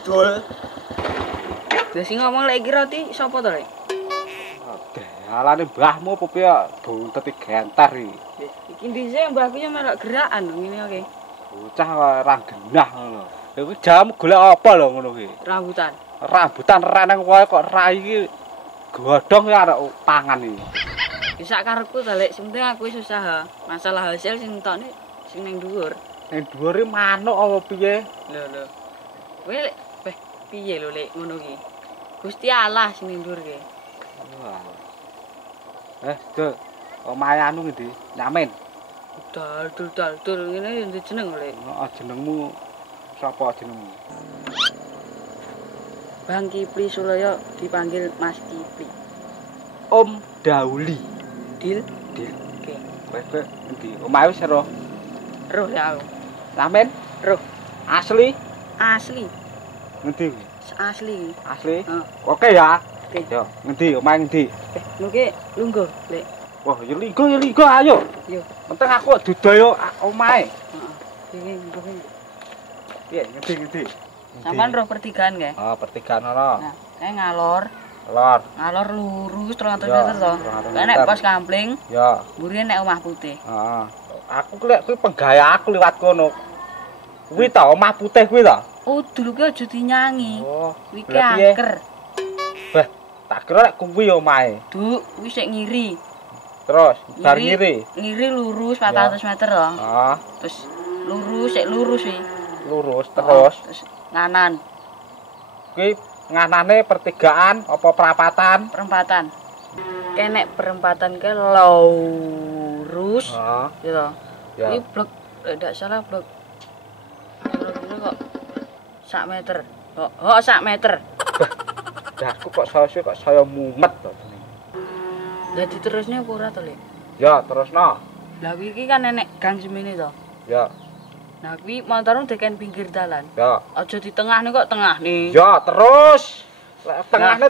dodol. Lah sing ngomong lek iki roti sapa to, Lek? Alane mbahmu apa piye buntet genter iki. Iki dhisik mbahku yo melok gerakan ngene oke. Bocah ora genah ngono. Lha kuwi jam golek apa lho ngono kuwi? Rambutan. Rambutan reneng wae kok rai iki godhong ya arek pangan iki. Bisa karepku to, Lek, sing penting aku wis usaha. Masalah hasil sing entokne sing ning dhuwur. Ning dhuwur iki manuk apa piye? Lho. Kowe Lek, piye lho Lek ngono ki? Gusti Allah sing ning dhuwur ki. Dul. Omahe anu ngendi? Nyamen. Dal ngene yo jeneng Lek. Heeh, jenengmu sapa jenengmu? Bang Kipli Sulaya dipanggil Mas Kipli. Om Dauli. Dil. Oke. Kowe ngendi? Omahe wis ero. Roh ya aku. Nyamen? Roh. Asli? Asli. Ngendi? Asli. Asli? Heeh. Oke ya. Oke. Yo, ngendi? Omahe ngendi? Nuke lungguh, Lek. Wah, ya ligo ayo. Yo. Penting aku dudaya omahe. Heeh. Iki. Piye ngendi? Sampeyan roh pertigaan nggih? Oh, pertigaan ana. Nah, kae ngalor. Lor. Lurus 300 Ya, meter to. 300 Kae nek meter. pos kampling, Ya. mburi nek omah putih. Heeh. Aku kuwi penggaya aku liwat kono. Kuwi ta omah putih kuwi ta? Dulu ki aja dinyangi. Oh, Kuwi ki lah piye? angker. Beh, tak kira nek kuwi omahe. Duk, kuwi sik ngiri. Terus bar ngiri. Ngiri lurus 400 meter to. Heeh. Terus lurus wi. Lurus terus. Terus nganan, Kuwi nganane pertigaan apa perapatan? perempatan. Kenek perempatan ke lurus. Heeh. Gitu. Ya. Ini blok, tidak salah blok. Ini kok 1 meter. Oh, 1 meter. Dah aku kok saya mumet to. Jadi terusnya apa ora to, Lek? Ya, terusno. Lah kuwi iki kan enek gang semene to. Ya. Nah kuwi motormu deken pinggir dalan. Ya. Aja di tengah nih kok tengah nih. Ya, terus. Lek tengahne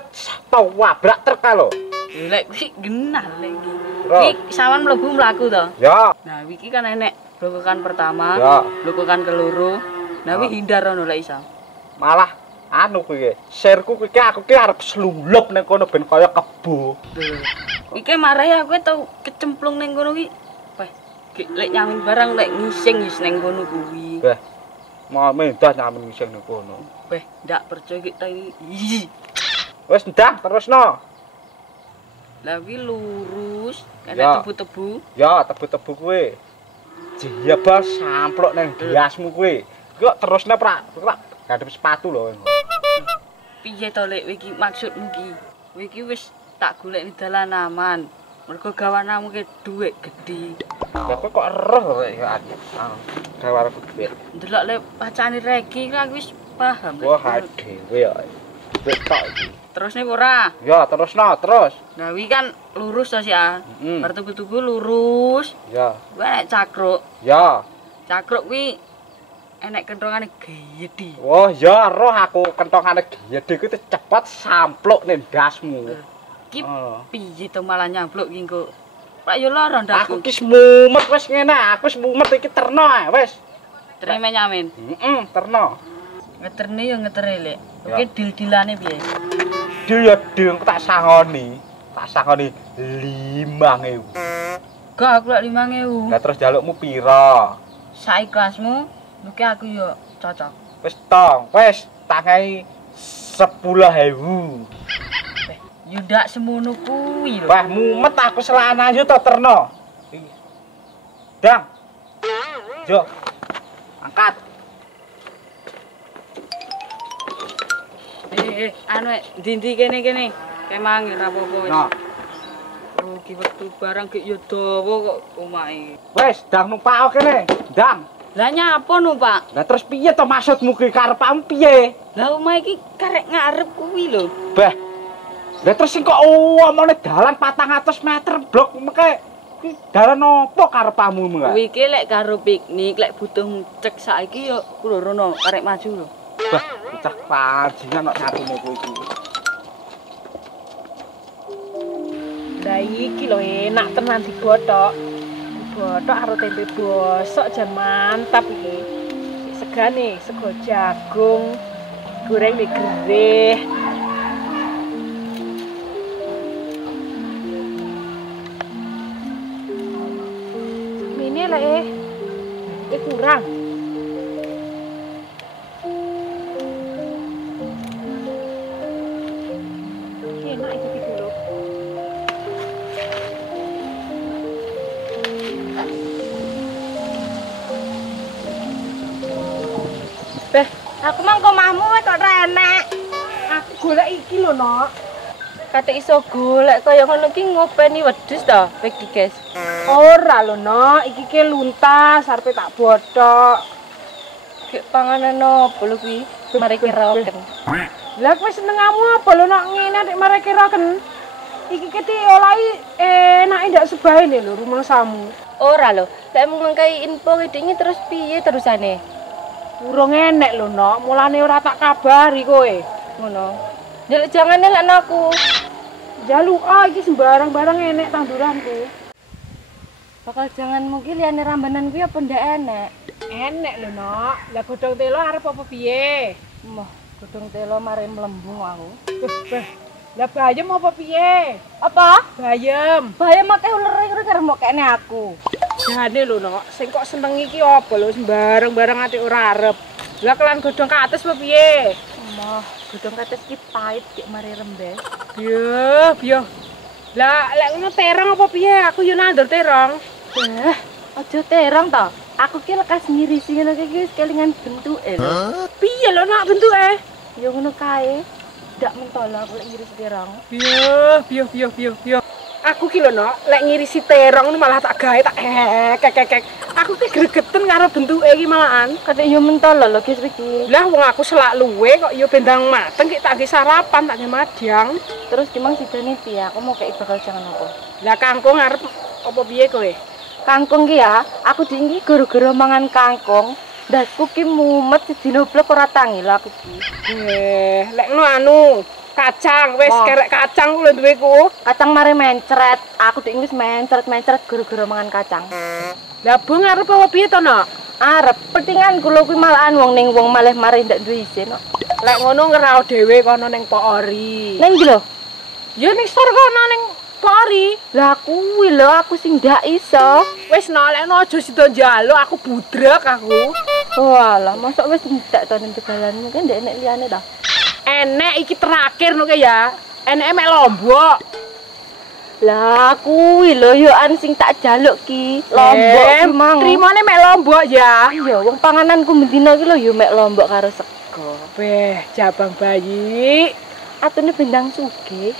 wabrak truk lho. Lek kuwi genah lek iki. Terus? Iki sawan mlebu mlaku to. Ya. Nah iki kan enek blokokan pertama, Ya. blokokan keloro. Nah kuwi hindar ono lek iso. Malah anu kuwi, share-ku kuwi aku ki arep slulup ning kono ben kaya kebo. Iki marahi aku tau kecemplung ning kono ki. Wah, lek nyamin barang lek ngising wis ning kono kuwi. Beh. Mau mendah nyamen ngising ning kono. Weh, ndak percaya ki ta iki. Wis ndah terusno. Lah kuwi lurus, Ya. kena tebu-tebu. Ya, tebu-tebu kuwi. Jebas samplok ning gelasmu kuwi. Kok terusne prak ngadep sepatu lho. Piye to lek iki maksudmu ki? Kowe iki wis tak golek ning dalan aman. Mergo gawananmu ki dhuwit gedhi. Lah kok eroh rek aku. Gawarku dhuwit. Ndelok lek pacane regi aku wis paham. Lek. Wah, dhewe ya. Wis tok iki. Terusne ora. Ya, terusno, terus. Nah, kuwi kan lurus to sih ah. Heeh. Bar tuku-tuku lurus. Ya. Kuwi enek cakruk. Ya. Cakruk kuwi enek kentrongane gedhi. Wah, ya roh aku kentongane gedhe kuwi cepet sampluk ning ndasmu. Ki Oh. piye to malah nyampluk ki engko. Pak yo lara Aku ndakku. ki mumet wis ngene, aku wis mumet iki terno ae wis. Terima nyamin. Terno. Ngeterne yo ngetere lek. Ya. Oke dil-dilane piye? Dil ya dil tak sangoni. Tak sangoni 5.000. Gak aku lek 5.000. Lah terus jalukmu pira? Saikhlasmu, luki aku yo cocok. Wis tong, wis tak ngai 10.000. Yo ndak semono kuwi lho. Wah, mumet aku selana yo to terno. Dang. Yo. Angkat. Anu ndi kene. Kemang ora apa-apa wis. Nah, Oh, ki wektu barang ki yo dawa kok omahe. wis dang numpak kene. Dang. Lah nyapa numpak? Lah terus piye to maksudmu ki karepmu piye? Lah omahe iki karek ngarep kuwi lho. Bah. Lah terus sing kok omone dalan 400 meter blok meke ki dalan opo karepmu menga? Kuwi iki lek karo piknik, lek butuh cek saiki yo kulorono karek maju lho. Bah, bocah panjingan kok satune kuwi iki. Lah iki lho enak tenan dibothok. Dibothok karo tempe bosok jan mantap iki. Segane sego jagung, digoreng digereh. Ini lah kurang. Enak iki dulu. Beh, aku mang kok omahmu kok ora enak. Aku golek iki lho, Nok. Kate iso golek kaya ngono ki ngopeni wedhus to, iki, guys. Ora lho, Nok. Iki ke luntas, arepe tak bothok. Ki panganan opo lho kuwi? Mari kiroken. Lah kowe senengamu apa lho, Nok, ngene nek mare kiroken? Iki ke diolahi enake ndak sebae lho rumangsamu. Ora lho, lek mung ngkai info ngene terus piye terusane? Urung enek lho, Nok. Mulane ora tak kabari kowe. Ngono. Jaluk jangan nelakno aku. Jaluk iki sembarang-barang enek tanduranku. Bakal jangan mungkin liyane rambanan kuwi apa ndak enek? Enek lho, Nok. Lah godhong telo arep apa piye? Moh, godhong telo mari mlembung aku. Lah bayem apa piye? Apa? Bayem. Bahaya make uler karo mokene aku. Jane lho, Nok, sing kok seneng iki apa lho sembarang-barang ati ora arep. Lah kelan godhong kates apa piye? Moh, godhong kates ki pahit dik mari rembes. Biyo. Lah lek ngono terong apa piye? Aku yo nandur terong. Aja terong to. Aku ki lekas ngirisi ngono ki wis kelingan bentuke lho. Piye lho, Nok, bentuke? Ya ngono kae. Ndak mentolo aku lek ngiris terong. Biyo. Aku ki lho, Nok, lek ngirisi terong malah tak gawe tak kek. Aku ki gregeten karo bentuke iki malahan. Kadek yo mentolo lho guys iki. Lah wong aku selak luwe kok yo bendang mateng ki tak sarapan tak madang. Terus gimana sidane piye? Aku mau kei bakal jangan apa? Lah kangkung arep apa piye kowe? Kangkung ki ya, aku dingi gara-gara mangan kangkung. Ndasku ki mumet sedina blek ora tangi lho aku ki. Lek ngono anu, kacang wis kerek kacang ku lho duweku. Kacang mari mencret. Aku dik wis mencret gara-gara mangan kacang. Lah bung arep apa piye to, Nok? Arep pentingan kula kuwi malahan wong ning wong malih mari ndak duwe isin kok. Lek ngono ngerao dhewe kono ning Pak Ori. Ning ndi lho? Ya ning store kono ning Pak Ori. Lah kuwi lho aku sing ndak iso. Wis no lek aja sida njaluk aku budrek aku. Walah, mosok wis ndak to ning tegalan mungkin ndak enek liyane ta. Enek iki terakhir no ya. Eneke mek Lombok. Lah kuwi lho yo an sing tak jaluk ki. Lombok ki mang. Trimone mek Lombok ya. Iya, wong pangananku mendina ki lho yo mek Lombok karo sego. Beh, jabang bayi. Atune bendang sugih.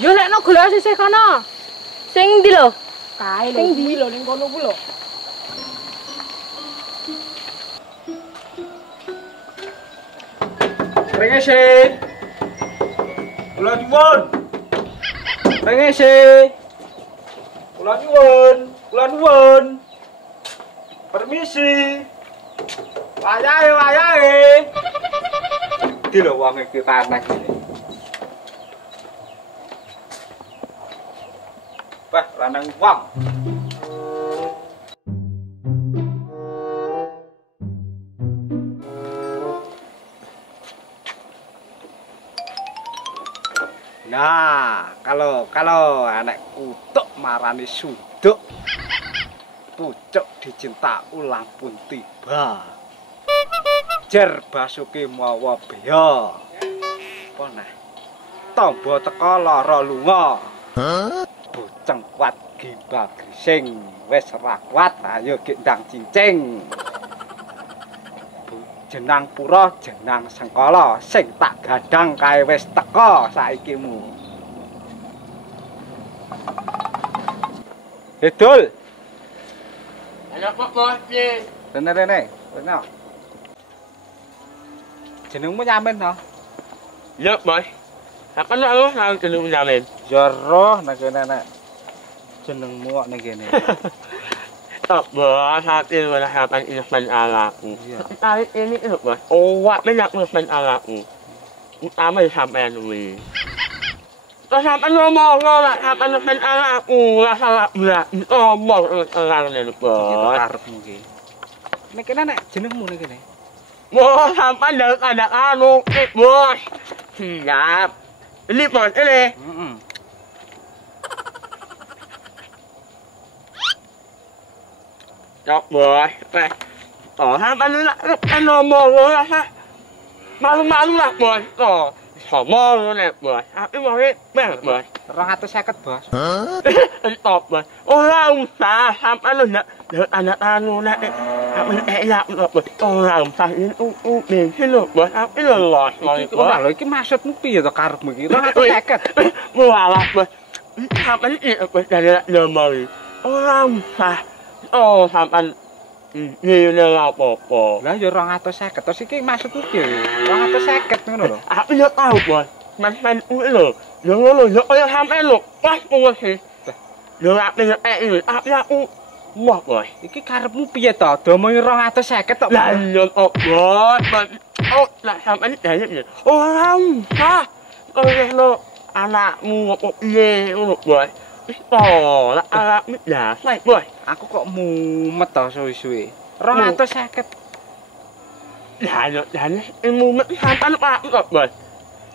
Yo lekno golek sisih kono. Sing ndi lho? Kae ning ndi lho ning kono ku lho. Rengese. Kula nyuwun. Rengese. Kula nyuwun. Permisi. Wayahe. Iki lho wong iki tanah iki. Wah, lanang wong. Nah, kalau anak kutuk marani suduk, pucuk dicinta ulang pun tiba. Jer basuki mawa beya. Apa nah? Tombo teka lara lunga. Buceng kuat gibah grising, wis ora kuat ayo gek ndang cincing. Jenang pura jenang sengkala sing tak gadang kae wis teka saikimu. Hedul. Ayo kok Bos, piye? Rene. Jenengmu Yamin to? Iya, Bos. Apa nak lu nang jeneng Yamin? Ya roh nang kene nek. Jenengmu kok ning kene. Tak Bos, hati wala hapan inasman alaku. Iya. Tarik ini itu Bos. Owak menak inasman alaku. Utama sampean kuwi. Terus sampean ngomong ora hapan inasman alaku, ora salah berak. Ngomong ngarane Iki Bos. karepmu iki. Nek kene nek jenengmu ning kene. Bos, sampai ada anu, bos. Siap. Ini bos, ini. Cok bos, sampai ini ngomong lah, malu-malu lah bos. Ngomong nih bos, tapi bos ini banget bos. 250 bos. Stop bos. Orang usah sampai lu nak anak anu nak enak bos. Orang usah ini mungkin lu bos. Tapi lu los lagi bos. Lho iki maksudmu piye to karepmu iki? 250. Mualah bos. Sampai ini bos dari lemari. Orang usah. Oh sampai ini apa-apa. Lah ya 250 terus iki maksudmu piye? 250 ngono lho. Aku yo tahu bos. Main lo. Yo ngono yo kaya sampe lo. Pas bos sih. Yo lak ning ini tapi aku wah bos. Iki karepmu piye to? Domongi 250 tok. Lah yo bos. Oh, lah sampe ini orang sah. Kaya lo anakmu kok piye ngono bos. Wis to, lah anakmu ya, bos. Aku kok mumet to suwi-suwi. 250. Lah yo jan mumet sampe pak kok bos.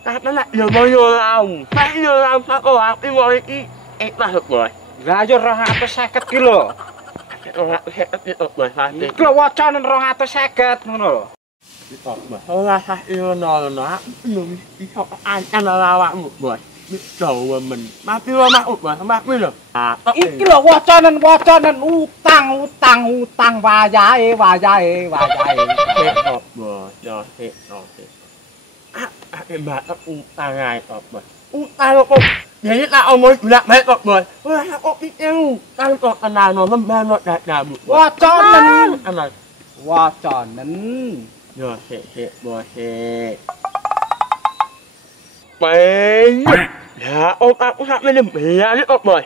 Tapi lah yo mau yo lam. Saya yo lam sak aku mau iki lah bos. Lah yo 250 ki lho. Ora itu bos mati. Iki wacane 250 ngono lho. Ora sah yo nono iso ancan awakmu bos. Jauh men. Mati omah bos, omahku lho. Iki lho wacanen utang wayahe. Kok bos, yo sik. Mbak utang ae kok bos. Utang kok. Jadi tak omong gula baik kok bos. Wah kok itu kan kok kenal lembah kok dak jamu. Wacanen. Anak. Wacanen. Yo sik bos sik. Banyak. Ya aku sak menem bayar kok bos.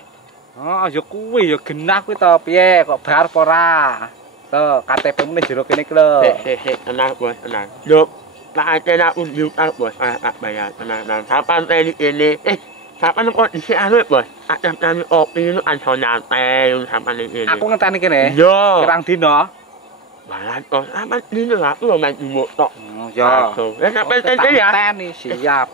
Oh ya kuwi ya genah kuwi to piye kok bar apa ora? Tuh KTP-mu ning jero kene ki lho. Sik tenang bos tenang. Yo tak ada nak unjuk bos tak bayar tenang kapan tadi ini kapan kok isi anu bos ada kami kopi itu ansor nyantai kapan ini aku ngenteni kene yo pirang dina balan kok kapan dino aku lo main imut tok yo sampai tadi ya teni siap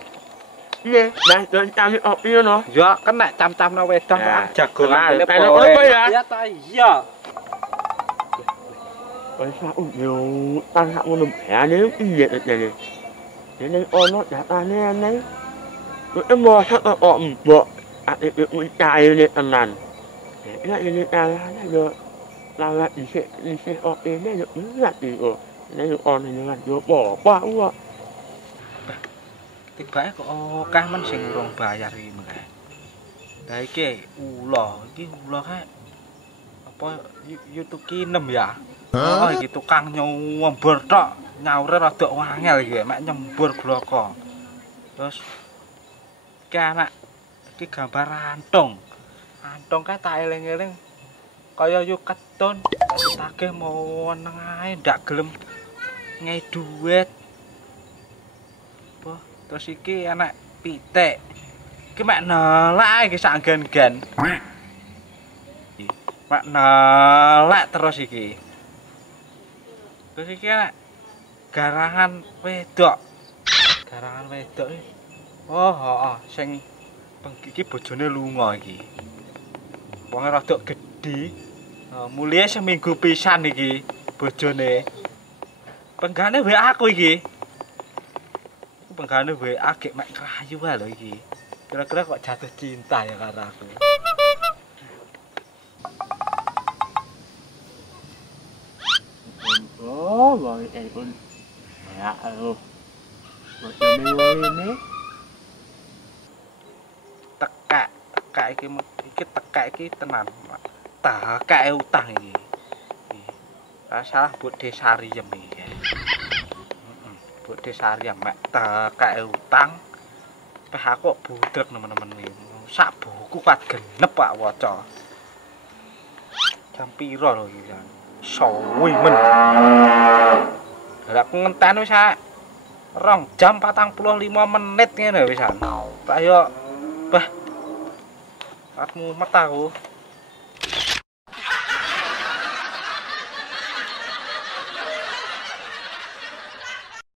iya nah kami kopi no yo kena cam-camno wedang jagongan kene po ya iya ta iya wis aku yo tang sak ngono ya ini iya ini ini ono datane ane mau sak kok mbok ati cair ini tenan ya ini caranya yo lalat isih oke ini yo lihat iki ini ono nang yo apa wae tibake kok akeh men sing urung bayar iki meneh lah iki ula kae apa YouTube ki 6 ya. Oh iki tukang nyembur tok, nyaure rada wangel iki, mek nyembur bloko. Terus iki anak iki gambar antung. Antung kae tak eling-eling kaya yo keton, tagih mau neng ae ndak gelem ngei duit. Apa? Terus iki anak pitik. Iki mek nelak iki sak gen-gen. Mek nelak terus iki. Terus iki anak garangan wedok. Garangan wedok iki. Oh, heeh, sing iki bojone lunga iki. Wonge rada gedhi. Mulie seminggu pisan iki bojone. Penggane WA aku iki. Penggane WA gek mek krayu wae lho iki. Kira-kira kok jatuh cinta ya karo aku. Oh, bang pun ya lu. Bojone ini Tekak iki tekak iki tenan. Tekake utang iki. Salah Mbok Desariem iki. Mbok Desariem mek tekake utang. Peh aku kok budrek nemen-nemen iki. Sak buku kuat genep Pak waca. Jam piro lho iki? Sawi men. Lah aku ngenteni wis 2 jam 45 menit ngene wisan. Tak yo bah. Atmu met aku.